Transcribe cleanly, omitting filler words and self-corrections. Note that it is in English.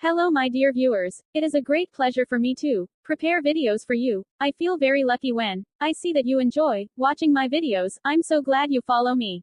Hello my dear viewers, it is a great pleasure for me to prepare videos for you. I feel very lucky when I see that you enjoy watching my videos. I'm so glad you follow me.